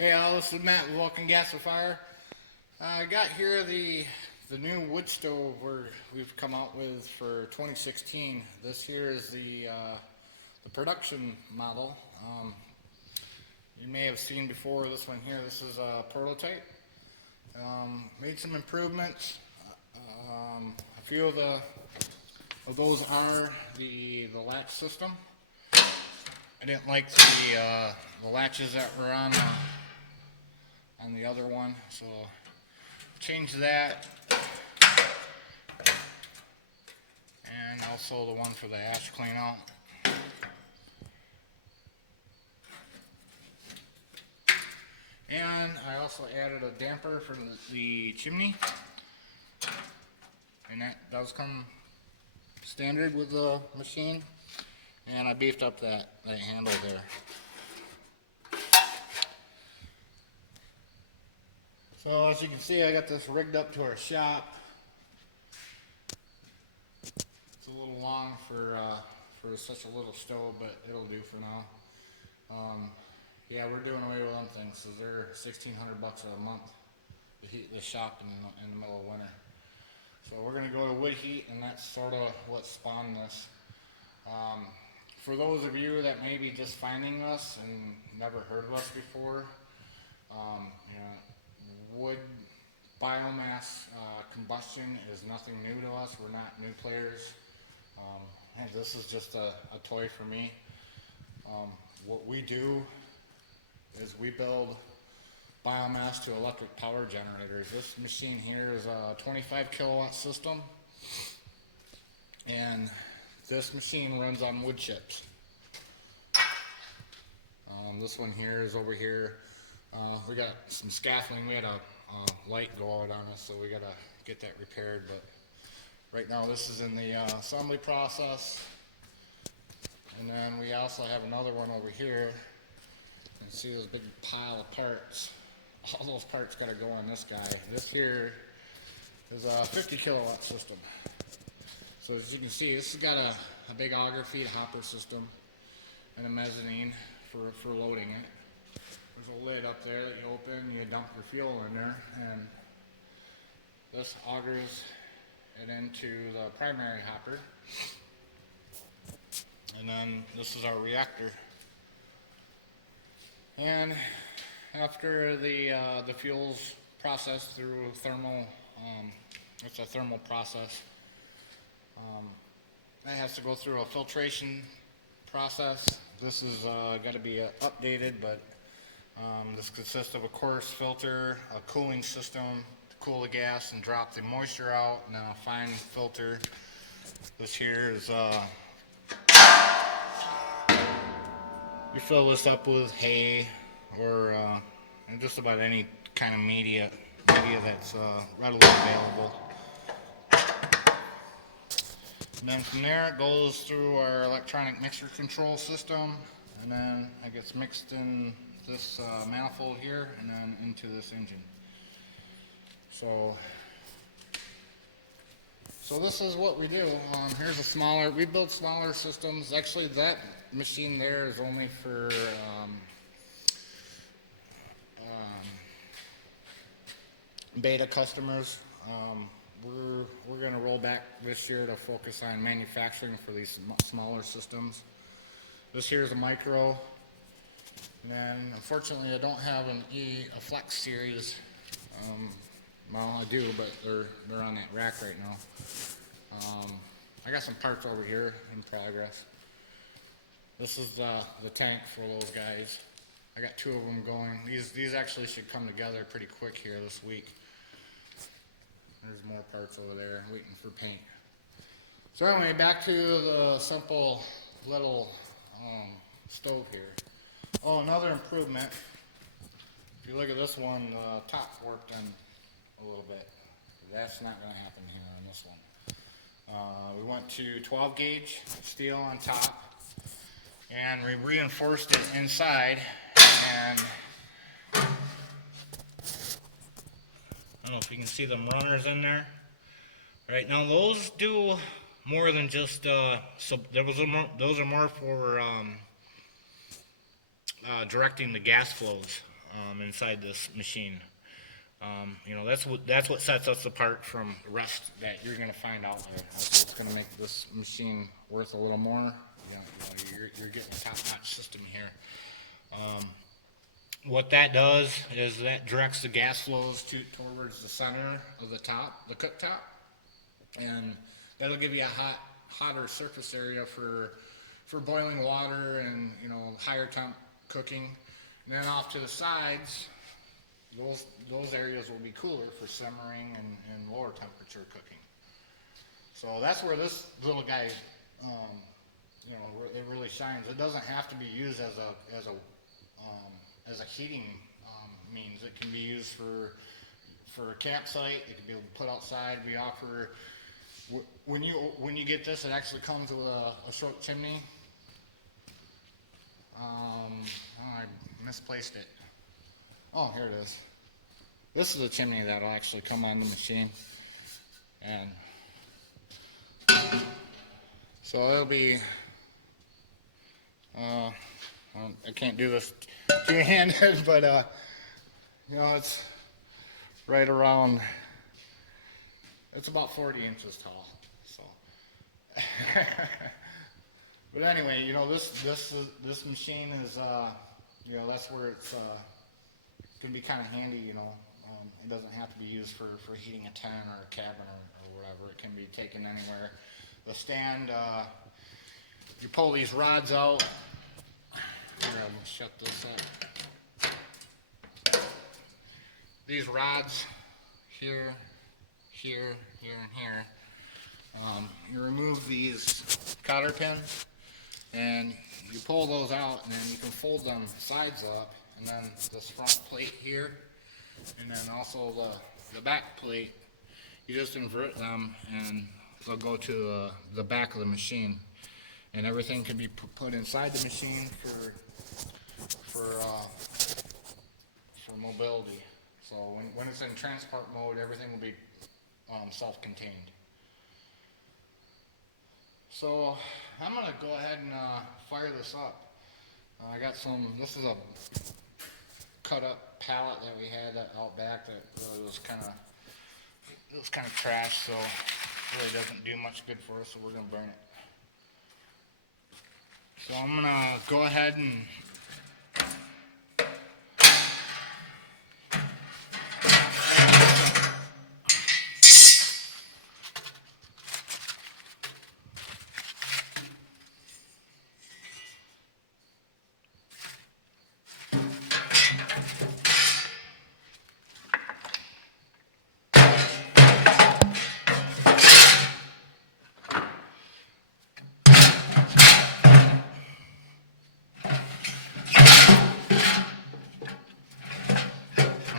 Hey, this is Matt with Vulcan Gasifier. I got here the new wood stove we've come out with for 2016. This here is the production model. You may have seen before this one here. This is a prototype. Made some improvements. A few of those are the latch system. I didn't like the latches that were on the other one, so change that, and also the one for the ash clean out. And I also added a damper for the chimney, and that does come standard with the machine. And I beefed up that handle there. So as you can see, I got this rigged up to our shop. It's a little long for such a little stove, but it'll do for now. Yeah, we're doing away with them things, so they're $1,600 a month to heat the shop in the middle of winter. So we're going to go to wood heat, and that's sort of what spawned this. For those of you that may be just finding us and never heard of us before, wood biomass combustion is nothing new to us. We're not new players. This is just a toy for me. What we do is we build biomass to electric power generators. This machine here is a 25 kilowatt system, and this machine runs on wood chips. This one here is over here. We got some scaffolding. We had a light go out on us, so we got to get that repaired. But right now this is in the assembly process. And then we also have another one over here. You can see this big pile of parts. All those parts got to go on this guy. This here is a 50 kilowatt system. So as you can see, this has got a big auger feed hopper system and a mezzanine for loading it. There's a lid up there that you open, you dump your fuel in there, and this augers it into the primary hopper. And then this is our reactor. And after the fuel's processed through thermal, it's a thermal process. That has to go through a filtration process. This is got to be updated, but this consists of a coarse filter, a cooling system to cool the gas and drop the moisture out, and then a fine filter. This here is you fill this up with hay or just about any kind of media that's readily available. And then from there it goes through our electronic mixer control system, and then it gets mixed in this manifold here and then into this engine. So this is what we do. Here's we build smaller systems. Actually, that machine there is only for beta customers. We're going to roll back this year to focus on manufacturing for these smaller systems. This here is a micro, and then unfortunately I don't have a Flex series. Well, I do, but they're on that rack right now. I got some parts over here in progress. This is the tank for those guys. I got two of them going. These actually should come together pretty quick here this week. There's more parts over there waiting for paint. So anyway, back to the simple little stove here. Oh, another improvement. If you look at this one, the top forked in a little bit. That's not going to happen here on this one. We went to 12 gauge steel on top, and we reinforced it inside, and I don't know if you can see them runners in there. Right now, those do more than just those are more for directing the gas flows. inside this machine. You know, that's what sets us apart from the rest that you're going to find out there. That's what's going to make this machine worth a little more. You know, you're getting a top-notch system here. What that does is that directs the gas flows towards the center of the top, the cooktop, and that'll give you a hotter surface area for boiling water and, you know, higher temp cooking. And then off to the sides, those areas will be cooler for simmering and lower temperature cooking. So that's where this little guy, you know, it really shines. It doesn't have to be used as a heating means. It can be used for a campsite. It can be put outside. We offer, when you get this, it actually comes with a short chimney. Oh, I misplaced it. Oh, here it is. This is a chimney that'll actually come on the machine, and so it'll be. I can't do this two-handed, but you know, it's right around. It's about 40 inches tall. So, but anyway, you know, this machine is, you know, that's where it's can be kind of handy. You know, it doesn't have to be used for heating a tent or a cabin or whatever. It can be taken anywhere. The stand, you pull these rods out. Here, I'm gonna shut this up. These rods here, here, here, and here. You remove these cotter pins, and you pull those out, and then you can fold them sides up, and then this front plate here, and then also the back plate. You just invert them, and they'll go to the back of the machine, and everything can be put inside the machine for mobility. So when it's in transport mode, everything will be self-contained. So I'm gonna go ahead and fire this up. I got this is a cut up pallet that we had out back that was kind of trashed, so it really doesn't do much good for us, so we're gonna burn it. So I'm gonna go ahead and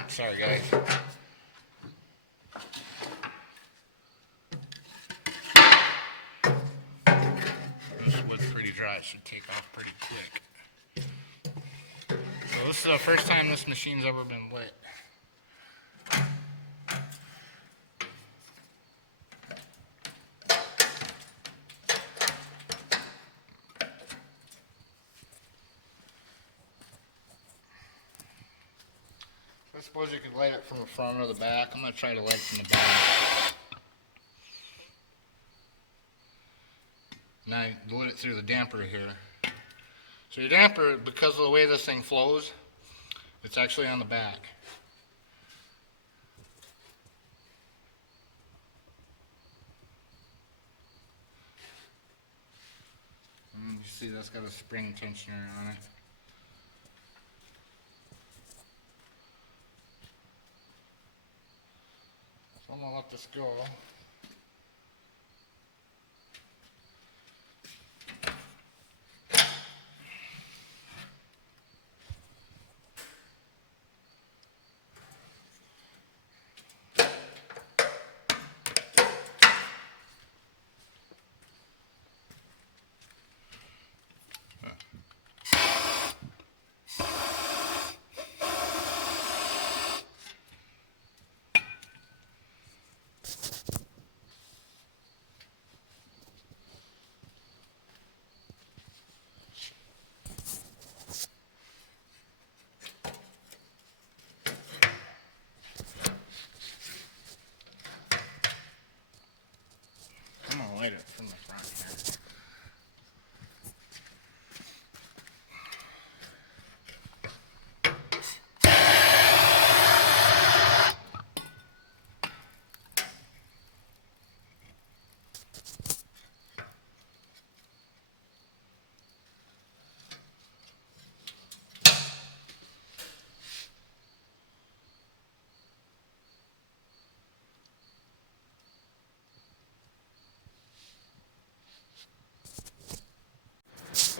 sorry guys. This wood's pretty dry, it should take off pretty quick. So this is the first time this machine's ever been lit. I suppose you could light it from the front or the back. I'm going to try to light it from the back. And I lit it through the damper here. So your damper, because of the way this thing flows, it's actually on the back. And you see that's got a spring tensioner on it. So I'm going to let this go.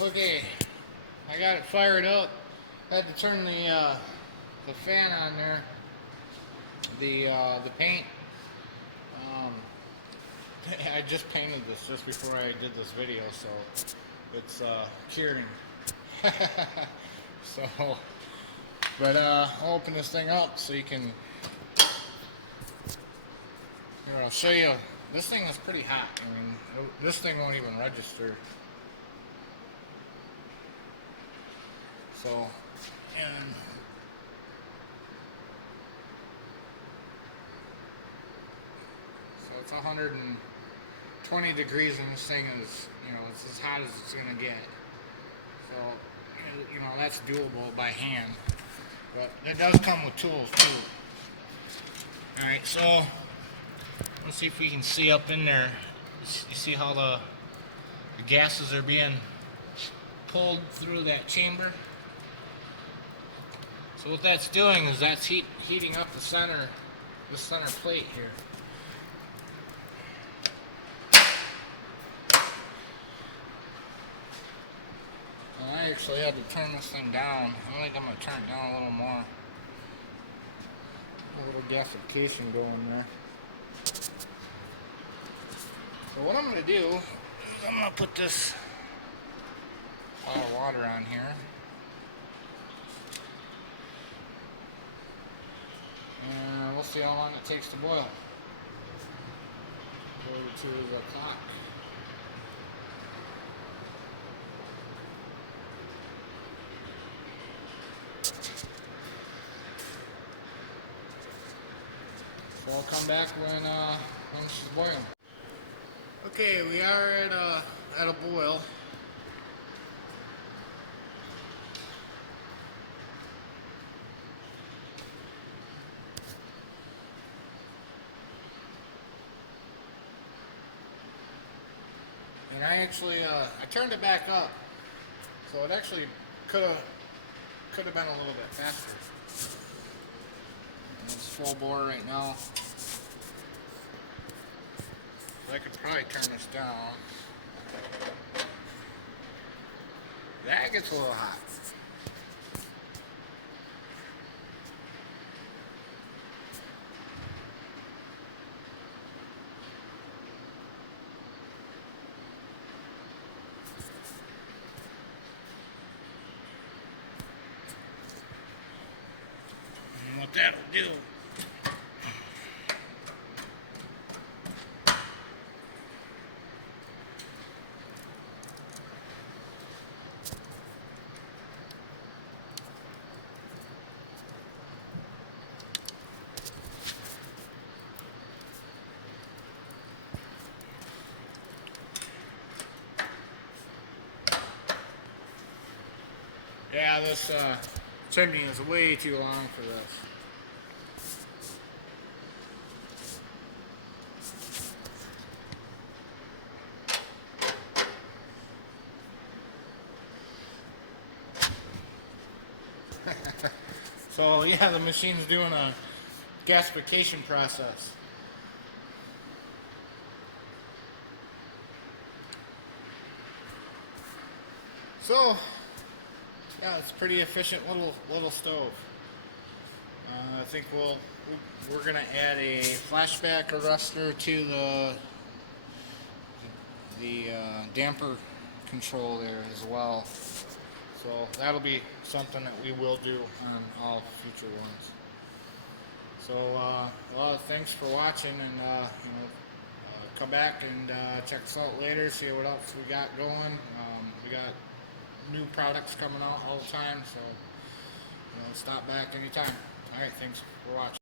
Okay, I got it fired up. Had to turn the fan on there. The paint. Um, I just painted this just before I did this video, so it's curing. So, but I'll open this thing up so you can. Here, I'll show you. This thing is pretty hot. I mean, this thing won't even register. So, and so it's 120 degrees, and this thing is, it's as hot as it's gonna get. So, that's doable by hand, but it does come with tools too. All right, so let's see if we can see up in there. You see how the gases are being pulled through that chamber? So what that's doing is that's heating up the center plate here. And I actually had to turn this thing down. I think I'm going to turn it down a little more. A little gasification going there. So what I'm going to do is I'm going to put this bottle of water on here. And we'll see how long it takes to boil. 42 is a clock. So I'll come back when this is boiling. Okay, we are at a boil. And I actually I turned it back up, so it actually could have been a little bit faster. And it's full bore right now. I could probably turn this down. That gets a little hot. And what that'll do, yeah, this chimney is way too long for this. So yeah, the machine's doing a gasification process. So yeah, it's a pretty efficient little stove. I think we're gonna add a flashback arrestor to the damper control there as well. So that'll be something that we will do on all future ones. So well, thanks for watching, and come back and check us out later. See what else we got going. We got new products coming out all the time, so stop back anytime. All right, thanks for watching.